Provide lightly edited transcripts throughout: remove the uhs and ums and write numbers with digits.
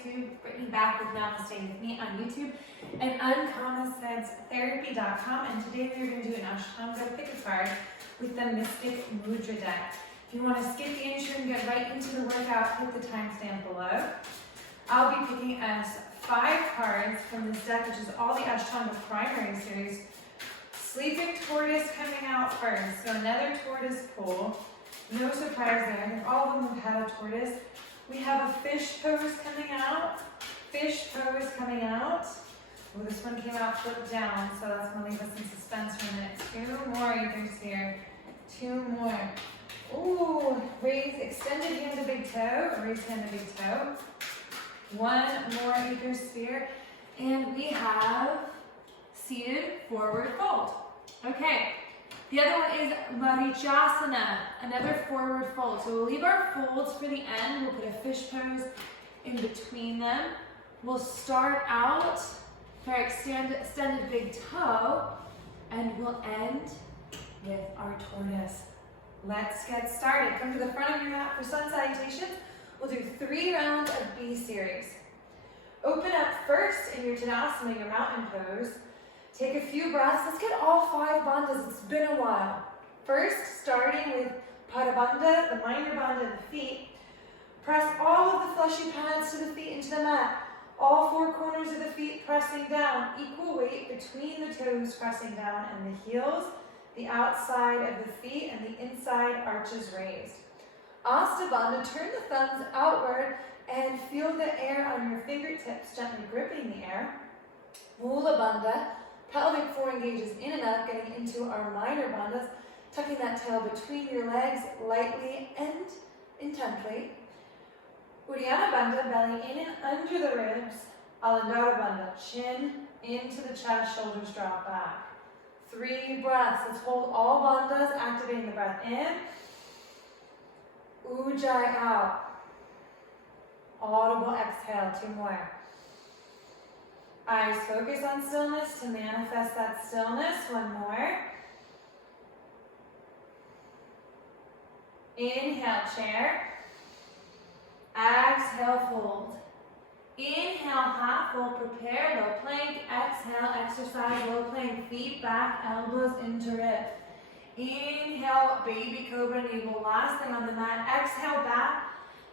YouTube, Brittany back with Namaste with me on YouTube, and uncommonsensetherapy.com. And today we're going to do an Ashtanga pick-a-card with the Mystic Mudra deck. If you want to skip the intro and get right into the workout, hit the timestamp below. I'll be picking us 5 cards from this deck, which is all the Ashtanga primary series. Sleeping Tortoise coming out first, so another tortoise pull. No surprise there, I think all of them have had a tortoise. We have a fish pose coming out. Fish pose coming out. Oh, this one came out foot down, so that's going to leave us in suspense for a minute. 2 more anchors here. 2 more. Ooh, raise, extended hand to big toe, raise hand to big toe. 1 more anchor sphere. And we have seated forward fold. Okay. The other one is Marichyasana, another forward fold. So we'll leave our folds for the end. We'll put a fish pose in between them. We'll start out for our extended big toe, and we'll end with our tortoise. Let's get started. Come to the front of your mat for sun salutations. We'll do 3 rounds of B series. Open up first in your Tadasana, your mountain pose. Take a few breaths. Let's get all 5 bandhas. It's been a while. First, starting with Pada Bandha, the minor bandha in the feet. Press all of the fleshy pads to the feet into the mat. All 4 corners of the feet pressing down. Equal weight between the toes pressing down and the heels. The outside of the feet and the inside arches raised. Asta Bandha, turn the thumbs outward and feel the air on your fingertips, gently gripping the air. Mula Bandha. Pelvic floor engages in and up, getting into our minor bandhas, tucking that tail between your legs lightly and intently. Uddiyana Bandha, belly in and under the ribs. Alandara Bandha, chin into the chest, shoulders drop back. 3 breaths. Let's hold all bandhas, activating the breath in. Ujjayi out. Audible exhale. 2 more. Eyes focus on stillness to manifest that stillness. 1 more. Inhale, chair. Exhale, fold. Inhale, half fold. Prepare low plank. Exhale, exercise low plank. Feet back, elbows into ribs. Inhale, baby cobra, navel. Last thing on the mat. Exhale, back,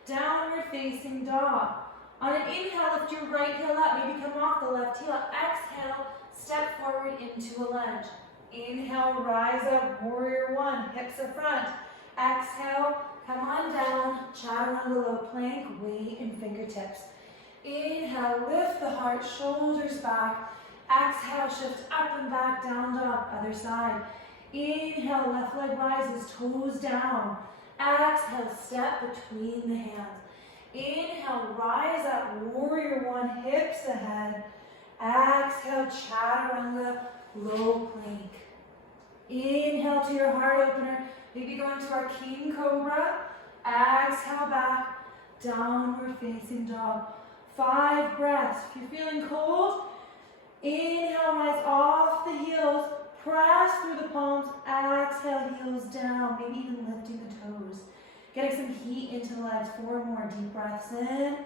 downward facing dog. On an inhale, lift your right heel up, maybe come off the left heel. Exhale, step forward into a lunge. Inhale, rise up, warrior 1, hips up front. Exhale, come on down, chaturanga low plank, weight and fingertips. Inhale, lift the heart, shoulders back. Exhale, shift up and back, down dog, other side. Inhale, left leg rises, toes down. Exhale, step between the hands. Inhale, rise up, warrior 1, hips ahead. Exhale, chaturanga, low plank. Inhale to your heart opener. Maybe go into our king cobra. Exhale, back, downward facing dog. 5 breaths. If you're feeling cold, inhale, rise off the heels. Press through the palms. Exhale, heels down. Maybe even lifting the toes. Getting some heat into the legs. 4 more deep breaths in.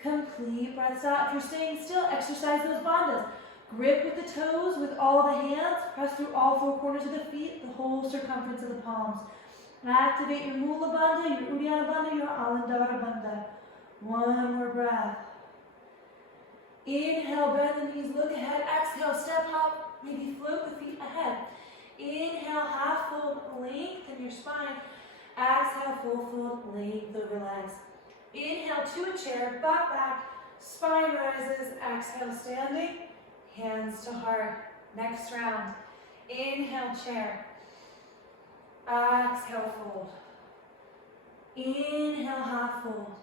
Complete breaths out. If you're staying still, exercise those bandhas. Grip with the toes, with all the hands. Press through all 4 corners of the feet, the whole circumference of the palms. Activate your Mula Bandha, your Uddiyana Bandha, your Alandara Bandha. 1 more breath. Inhale, bend the knees, look ahead. Exhale, step up, maybe float the feet ahead. Inhale, half fold, lengthen your spine. Exhale, full fold, lengthen over legs. Inhale to a chair, butt back, spine rises. Exhale, standing, hands to heart. Next round. Inhale, chair. Exhale, fold. Inhale, half fold.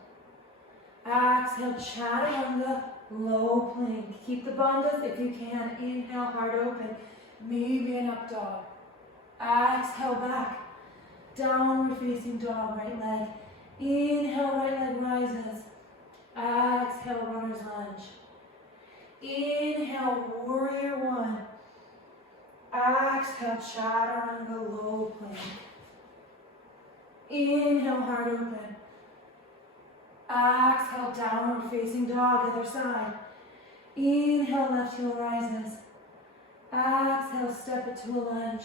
Exhale, chaturanga, low plank. Keep the bandhas if you can. Inhale, heart open. Maybe an up dog. Exhale, back. Downward facing dog, right leg. Inhale, right leg rises. Exhale, runner's lunge. Inhale, warrior 1. Exhale, chaturanga, low plank. Inhale, heart open. Exhale, downward facing dog, other side. Inhale, left heel rises. Exhale, step it to a lunge.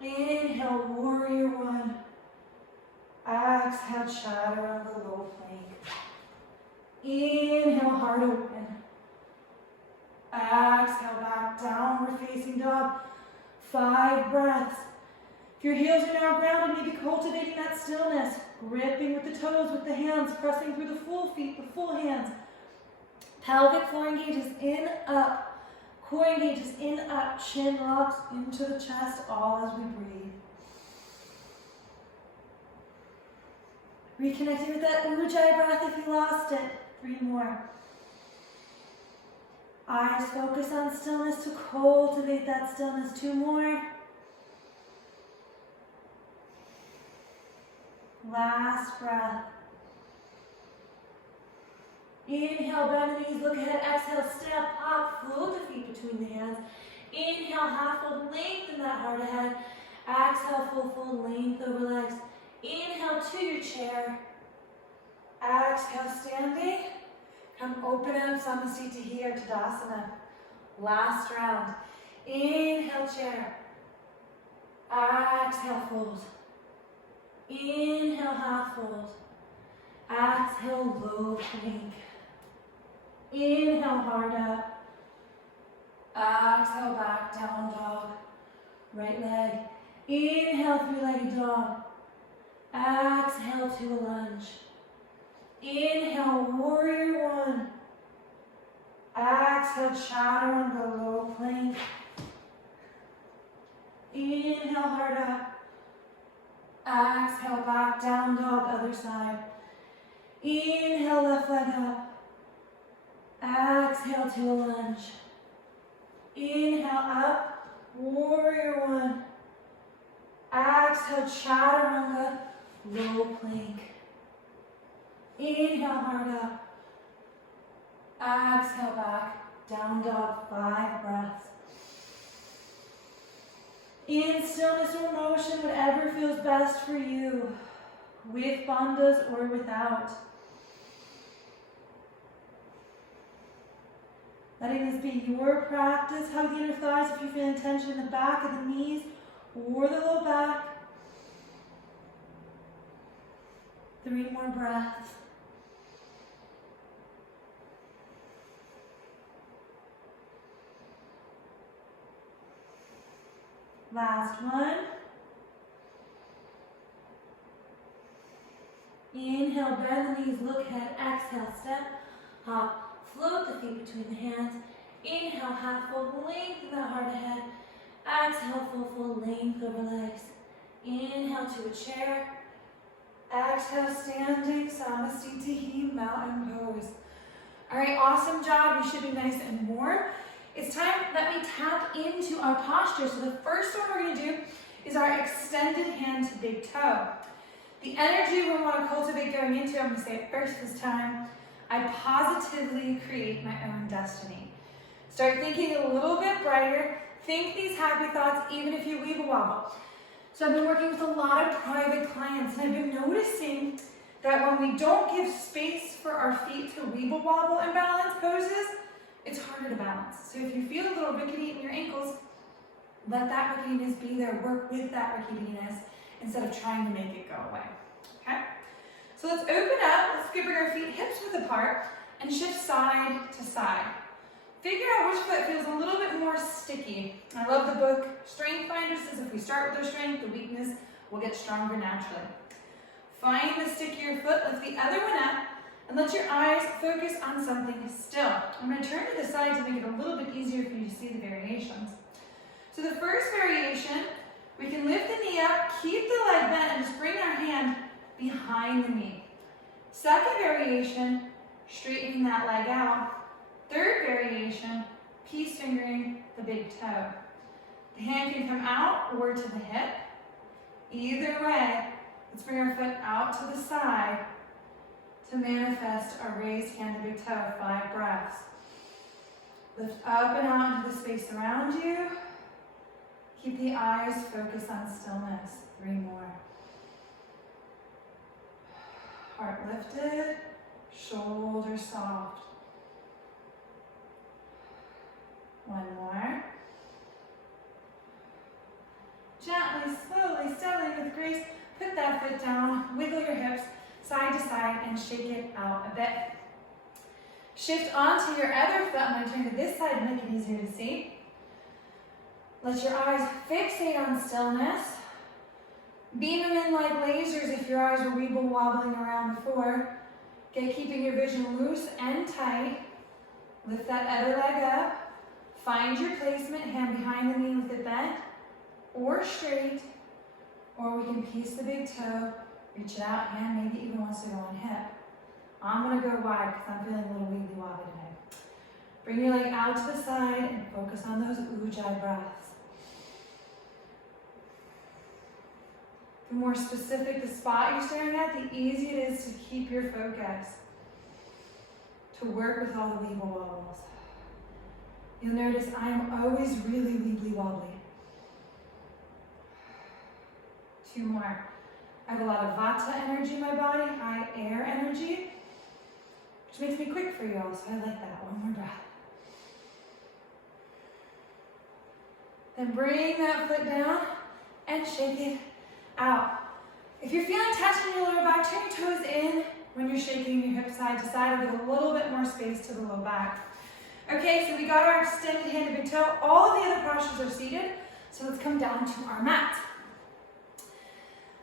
Inhale, warrior one. Exhale, chatter on the low plank. Inhale, heart open. Exhale, back, downward facing dog. 5 breaths. If your heels are now grounded, maybe cultivating that stillness. Gripping with the toes, with the hands, pressing through the full feet, the full hands. Pelvic floor engages in, up. Core engages in, up. Chin locks into the chest, all as we breathe. Reconnecting with that Ujjayi breath if you lost it. 3 more. Eyes focus on stillness to cultivate that stillness. 2 more. Last breath. Inhale, bend the knees, look ahead. Exhale, step up, float the feet between the hands. Inhale, half fold, lengthen that heart ahead. Exhale, full fold, length over legs. Inhale to your chair. Exhale, standing. Come open up, Samasthiti or Tadasana. Last round. Inhale, chair. Exhale, fold. Inhale, half fold. Exhale, low plank. Inhale, hard up. Exhale, back, down dog. Right leg. Inhale, 3-legged dog. Exhale to a lunge. Inhale, warrior one. Exhale, chatter on the low plank. Inhale, hard up. Exhale, back, down dog, other side. Inhale, left leg up. Exhale to a lunge. Inhale, up, warrior one. Exhale, chaturanga, low plank. Inhale, hard up. Exhale, back, down dog, 5 breaths. In stillness or motion, whatever feels best for you, with bandhas or without. Letting this be your practice. Hug the inner thighs if you feel tension in the back of the knees or the low back. 3 more breaths. Last one. Inhale, bend the knees, look ahead. Exhale, step, hop. Float the feet between the hands. Inhale, half fold, lengthen the heart ahead. Exhale, full fold, length over legs. Inhale to a chair. Exhale, standing, Samasthiti, mountain pose. All right, awesome job. You should be nice and warm. It's time that we tap into our posture. So the first one we're going to do is our extended hand to big toe. The energy we want to cultivate going into, I'm going to say it first this time, I positively create my own destiny. Start thinking a little bit brighter. Think these happy thoughts even if you weeble wobble. So I've been working with a lot of private clients, and I've been noticing that when we don't give space for our feet to weeble wobble and balance poses, it's harder to balance. So if you feel a little rickety in your ankles, let that ricketiness be there. Work with that ricketiness instead of trying to make it go away. Okay? So let's open up. Let's bring our feet hips width apart and shift side to side. Figure out which foot feels a little bit more sticky. I love the book Strength Finder says if we start with our strength, the weakness will get stronger naturally. Find the stickier foot, lift the other one up, and let your eyes focus on something still. I'm going to turn to the side to make it a little bit easier for you to see the variations. So the first variation, we can lift the knee up, keep the leg bent, and just bring our hand behind the knee. Second variation, straightening that leg out. Third variation, peace fingering the big toe. The hand can come out or to the hip. Either way, let's bring our foot out to the side to manifest our raised hand to big toe. 5 breaths. Lift up and out into the space around you. Keep the eyes focused on stillness. 3 more. Heart lifted, shoulders soft. One more. Gently, slowly, steadily with grace, put that foot down, wiggle your hips side to side and shake it out a bit. Shift onto your other foot. I'm going to turn to this side to make it easier to see. Let your eyes fixate on stillness. Beam them in like lasers if your eyes were weeble wobbling around before. Keeping your vision loose and tight. Lift that other leg up. Find your placement, hand behind the knee with it bent or straight. Or we can piece the big toe, reach it out, hand maybe even wants to go on hip. I'm going to go wide because I'm feeling a little wiggly wobbly today. Bring your leg out to the side and focus on those ujjayi breaths. The more specific the spot you're staring at, the easier it is to keep your focus, to work with all the weeble wobbles. You'll notice I am always really weebly wobbly. 2 more. I have a lot of vata energy in my body, high air energy, which makes me quick for you all, so I like that. 1 more breath. Then bring that foot down and shake it out. If you're feeling tension in your lower back, turn your toes in when you're shaking your hips side to side. I'll give a little bit more space to the low back. Okay, so we got our extended hand to big toe. All of the other postures are seated, so let's come down to our mat.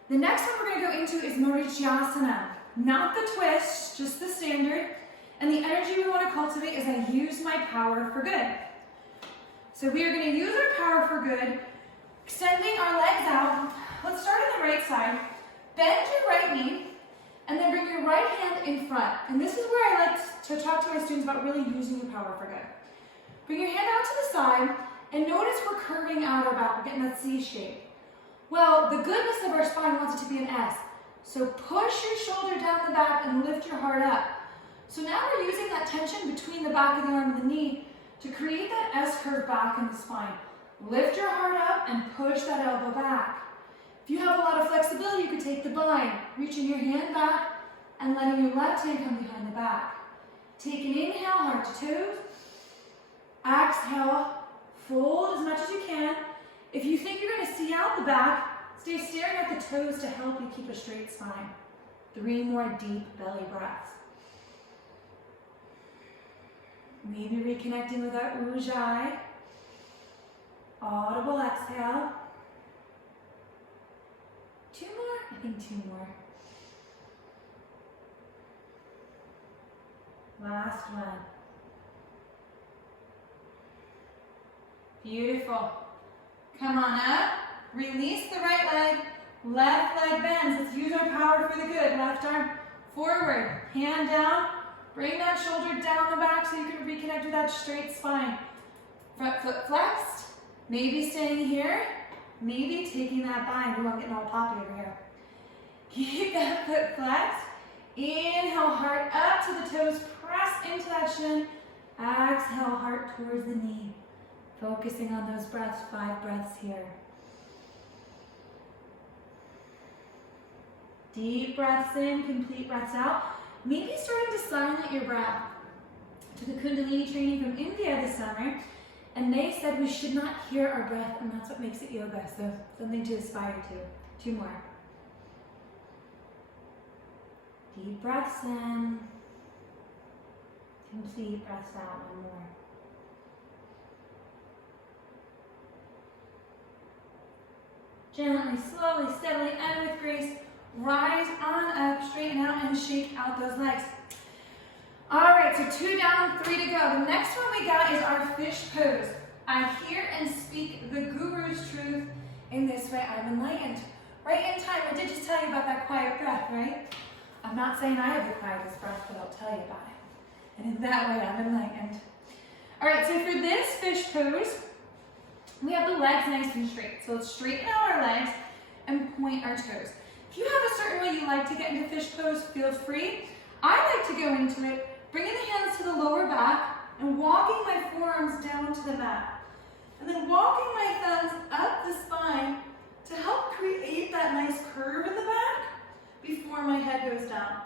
The next one we're going to go into is Marichyasana. Not the twist, just the standard. And the energy we want to cultivate is I use my power for good. So we are going to use our power for good, extending our legs out. Let's start on the right side. Bend your right knee, and then bring your right hand in front. And this is where I like to talk to my students about really using your power for good. Bring your hand out to the side, and notice we're curving out our back. We're getting that C shape. Well, the goodness of our spine wants it to be an S. So push your shoulder down the back and lift your heart up. So now we're using that tension between the back of the arm and the knee to create that S curve back in the spine. Lift your heart up and push that elbow back. If you have a lot of flexibility, you could take the bind, reaching your hand back and letting your left hand come behind the back. Take an inhale, heart to toes. Exhale, fold as much as you can. If you think you're going to see out the back, stay staring at the toes to help you keep a straight spine. 3 more deep belly breaths. Maybe reconnecting with our ujjayi. Audible exhale. 2 more? I think 2 more. Last one. Beautiful. Come on up. Release the right leg. Left leg bends. Let's use our power for the good. Left arm forward. Hand down. Bring that shoulder down the back so you can reconnect with that straight spine. Front foot flexed. Maybe staying here. Maybe taking that bind. Ooh, I'm getting all poppy over here. Keep that foot flexed. Inhale, heart up to the toes. Press into that shin. Exhale, heart towards the knee. Focusing on those breaths. 5 breaths here. Deep breaths in, complete breaths out. Maybe starting to silent your breath. I took a Kundalini training from India this summer, and they said we should not hear our breath, and that's what makes it yoga. So something to aspire to. 2 more. Deep breaths in. Complete breaths out. 1 more. Gently, slowly, steadily, and with grace, rise on up, straighten out, and shake out those legs. All right, so 2 down, 3 to go. The next one we got is our fish pose. I hear and speak the guru's truth. In this way, I'm enlightened. Right in time, I did just tell you about that quiet breath, right? I'm not saying I have the quietest breath, but I'll tell you about it. And in that way, I'm enlightened. All right, so for this fish pose, we have the legs nice and straight. So let's straighten out our legs and point our toes. If you have a certain way you like to get into fish pose, feel free. I like to go into it, bringing the hands to the lower back and walking my forearms down to the mat. And then walking my thumbs up the spine to help create that nice curve in the back before my head goes down.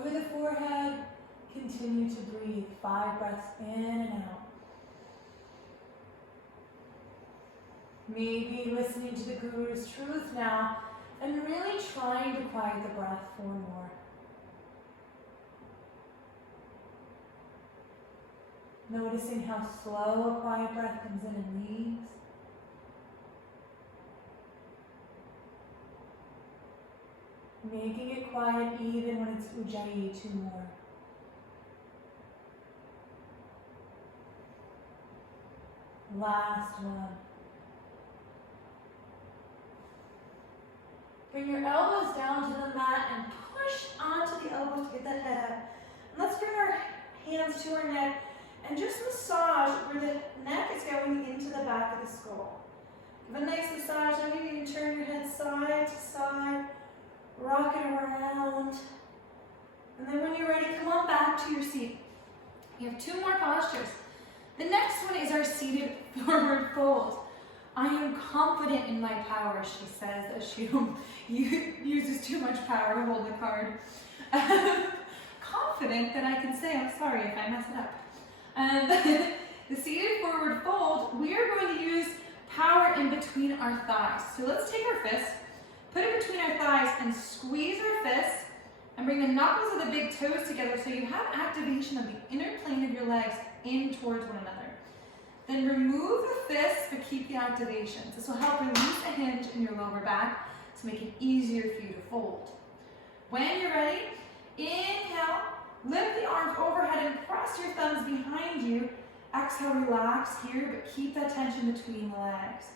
over the forehead. Continue to breathe. 5 breaths in and out. Maybe listening to the Guru's truth now and really trying to quiet the breath 4 more. Noticing how slow a quiet breath comes in and leaves. Making it quiet even when it's Ujjayi, 2 more. Last one. Bring your elbows down to the mat and push onto the elbows to get that head up. And let's bring our hands to our neck and just massage where the neck is going into the back of the skull. Give a nice massage. Now maybe you can turn your head side to side, rock it around. And then when you're ready, come on back to your seat. You have 2 more postures. The next one is our seated forward fold. I am confident in my power, she says, as she uses too much power to hold the card. Confident that I can say I'm sorry if I mess it up. The seated forward fold, we are going to use power in between our thighs. So let's take our fists, put it between our thighs and squeeze our fists and bring the knuckles of the big toes together so you have activation of the inner plane of your legs in towards one another. Then remove the fists but keep the activation. This will help release the hinge in your lower back to make it easier for you to fold. When you're ready, inhale, lift the arms overhead and press your thumbs behind you. Exhale, relax here, but keep that tension between the legs.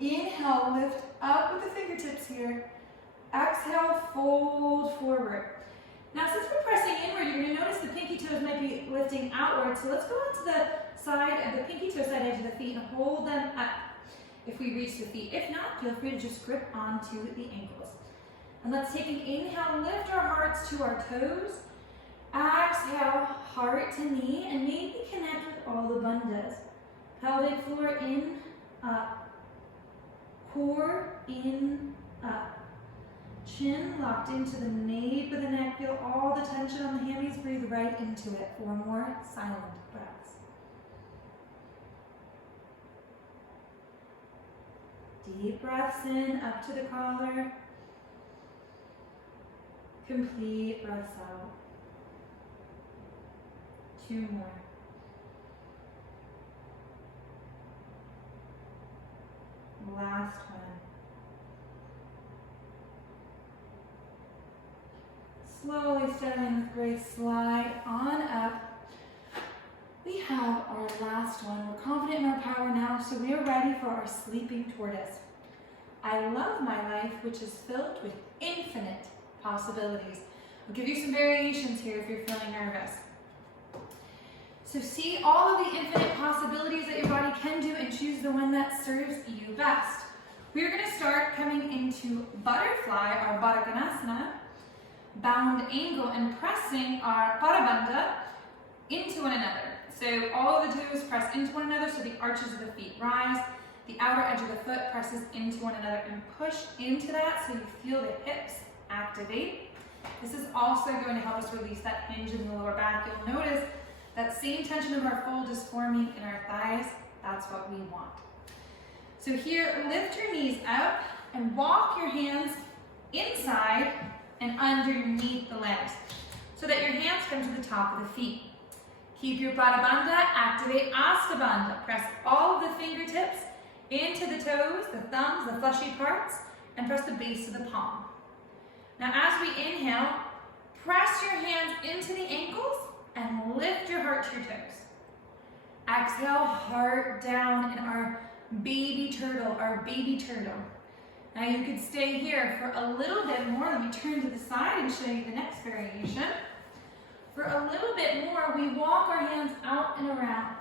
Inhale, lift up with the fingertips here. Exhale, fold forward. Now, since we're pressing inward, you're going to notice the pinky toes might be lifting outward. So let's go onto the side of the pinky toe side edge of the feet and hold them up if we reach the feet. If not, feel free to just grip onto the ankles. And let's take an inhale, lift our hearts to our toes. Exhale, heart to knee, and maybe connect with all the bandhas. Pelvic floor in, up. Core in, up. Chin locked into the nape of the neck. Feel all the tension on the hammies. Breathe right into it. 4 more silent breaths. Deep breaths in, up to the collar. Complete breaths out. 2 more. Last one. Slowly stepping with grace, slide on up. We have our last one. We're confident in our power now, so we are ready for our sleeping tortoise. I love my life, which is filled with infinite possibilities. I'll give you some variations here if you're feeling nervous. So see all of the infinite possibilities that your body can do and choose the one that serves you best. We're going to start coming into butterfly, our Baddha Konasana, bound angle, and pressing our Parabandha into one another. So all of the toes press into one another so the arches of the feet rise. The outer edge of the foot presses into one another and push into that so you feel the hips activate. This is also going to help us release that hinge in the lower back. You'll notice that same tension of our fold is forming in our thighs. That's what we want. So here, lift your knees up and walk your hands inside and underneath the legs so that your hands come to the top of the feet. Keep your Parabandha, activate Astabandha. Press all of the fingertips into the toes, the thumbs, the fleshy parts, and press the base of the palm. Now as we inhale, press your hands into the ankles and lift your heart to your toes. Exhale, heart down in our baby turtle, Now you could stay here for a little bit more. Let me turn to the side and show you the next variation. For a little bit more, we walk our hands out and around,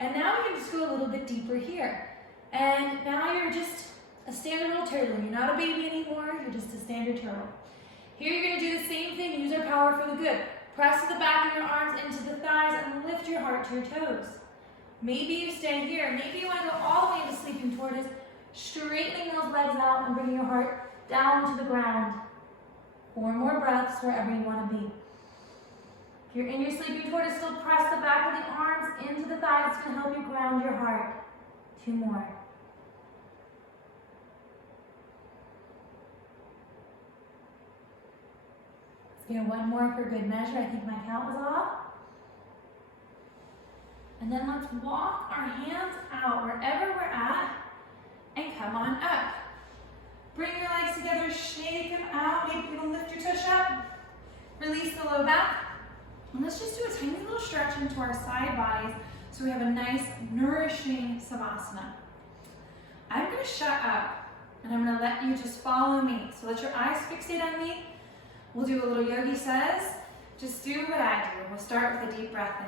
And now we can just go a little bit deeper here. And now you're just a standard little turtle. You're not a baby anymore, you're just a standard turtle. Here you're gonna do the same thing, use our power for the good. Press the back of your arms into the thighs and lift your heart to your toes. Maybe you stay here. Maybe you want to go all the way into sleeping tortoise, straightening those legs out and bringing your heart down to the ground. 4 more breaths wherever you want to be. If you're in your sleeping tortoise, still press the back of the arms into the thighs. It's going to help you ground your heart. 2 more. Let's do 1 more for good measure. I think my count was off. And then let's walk our hands out wherever we're at and come on up. Bring your legs together, shake them out. Maybe you can lift your tush up. Release the low back. And let's just do a tiny little stretch into our side bodies so we have a nice, nourishing savasana. I'm going to shut up and I'm going to let you just follow me. So let your eyes fixate on me. We'll do a little yogi says. Just do what I do. We'll start with a deep breath in.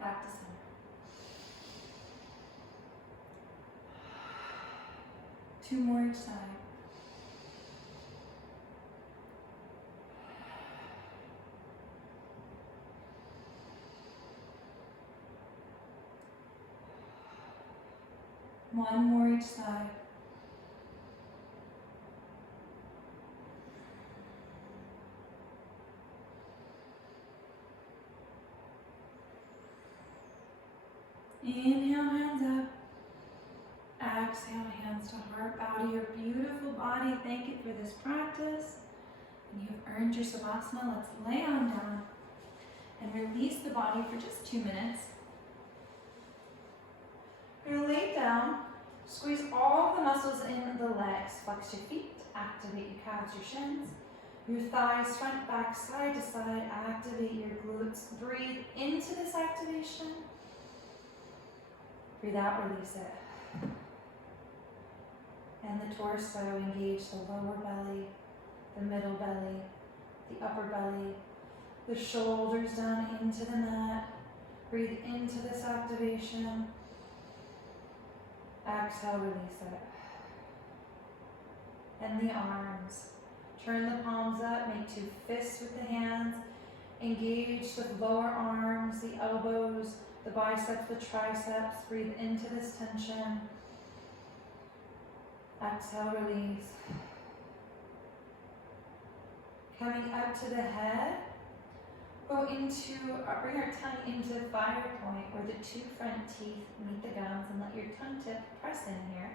Back to center. Two more each side. One more each side. Inhale, hands up. Exhale, hands to heart. Bow to your beautiful body. Thank you for this practice. And you've earned your savasana. Let's lay on down and release the body for just 2 minutes. You're going to lay down. Squeeze all the muscles in the legs. Flex your feet. Activate your calves, your shins. Your thighs, front, back, side to side. Activate your glutes. Breathe into this activation. Breathe out, release it. And the torso, engage the lower belly, the middle belly, the upper belly, the shoulders down into the mat. Breathe into this activation. Exhale, release it. And the arms. Turn the palms up, make 2 fists with the hands. Engage the lower arms, the elbows, the biceps, the triceps. Breathe into this tension. Exhale, release. Coming up to the head, go into, bring our tongue into the fire point where the 2 front teeth meet the gums, and let your tongue tip press in here.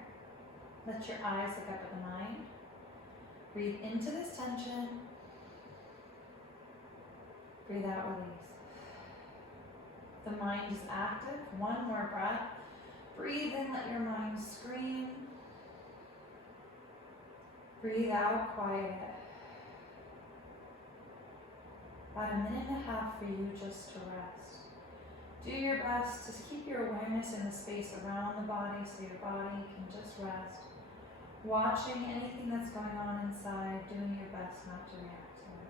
Let your eyes look up at the mind. Breathe into this tension. Breathe out, release. The mind is active. 1 more breath. Breathe in, let your mind scream. Breathe out, quiet it. About 1.5 minutes for you just to rest. Do your best to keep your awareness in the space around the body so your body can just rest. Watching anything that's going on inside, doing your best not to react to it.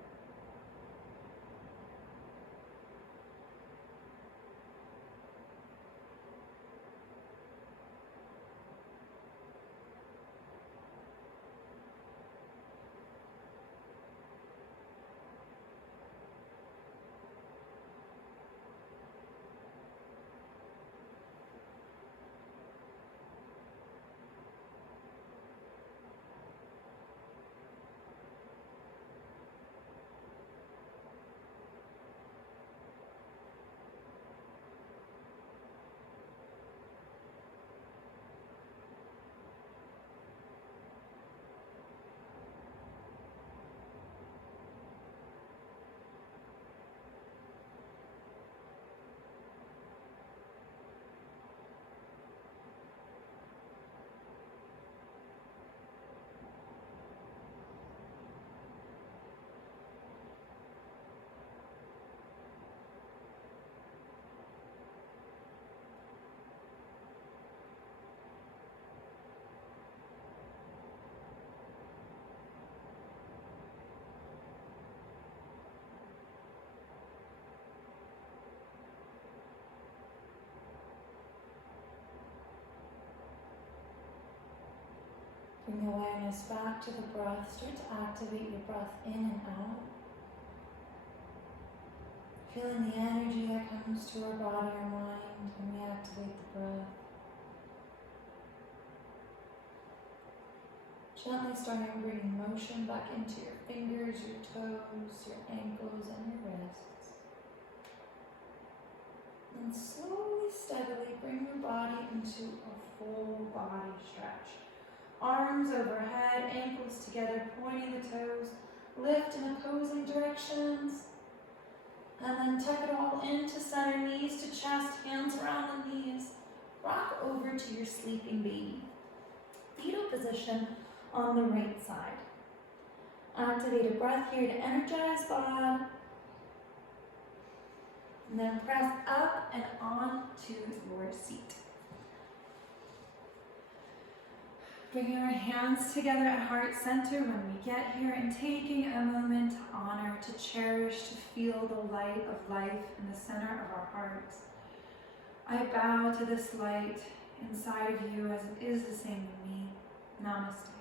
Bring awareness back to the breath. Start to activate your breath in and out. Feeling the energy that comes to our body or mind when we activate the breath. Gently starting bringing motion back into your fingers, your toes, your ankles, and your wrists. And slowly, steadily bring your body into a full body stretch. Arms overhead, ankles together, pointing the toes. Lift in opposing directions. And then tuck it all into center, knees to chest, hands around the knees. Rock over to your sleeping baby. Fetal position on the right side. Activate a breath here to energize bod. And then press up and on to your seat. Bringing our hands together at heart center when we get here and taking a moment to honor, to cherish, to feel the light of life in the center of our hearts. I bow to this light inside of you as it is the same in me. Namaste.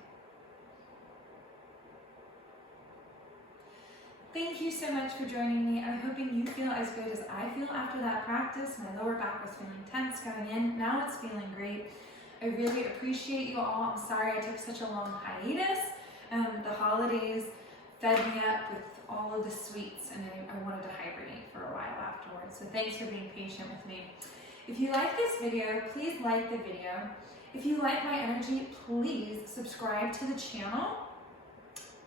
Thank you so much for joining me. I'm hoping you feel as good as I feel after that practice. My lower back was feeling tense going in. Now it's feeling great. I really appreciate you all. I'm sorry I took such a long hiatus. The holidays fed me up with all of the sweets and I wanted to hibernate for a while afterwards. So thanks for being patient with me. If you like this video, please like the video. If you like my energy, please subscribe to the channel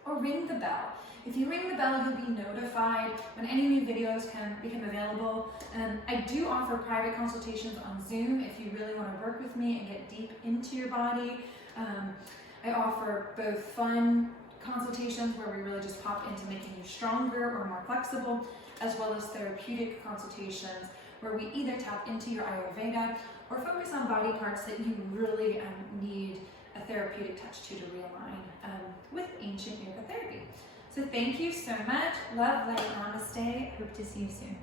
or ring the bell. If you ring the bell, you'll be notified when any new videos can become available. I do offer private consultations on Zoom if you really want to work with me and get deep into your body. I offer both fun consultations where we really just pop into making you stronger or more flexible, as well as therapeutic consultations where we either tap into your Ayurveda or focus on body parts that you really need a therapeutic touch to realign with ancient yoga therapy. So thank you so much. Love, light, namaste. Hope to see you soon.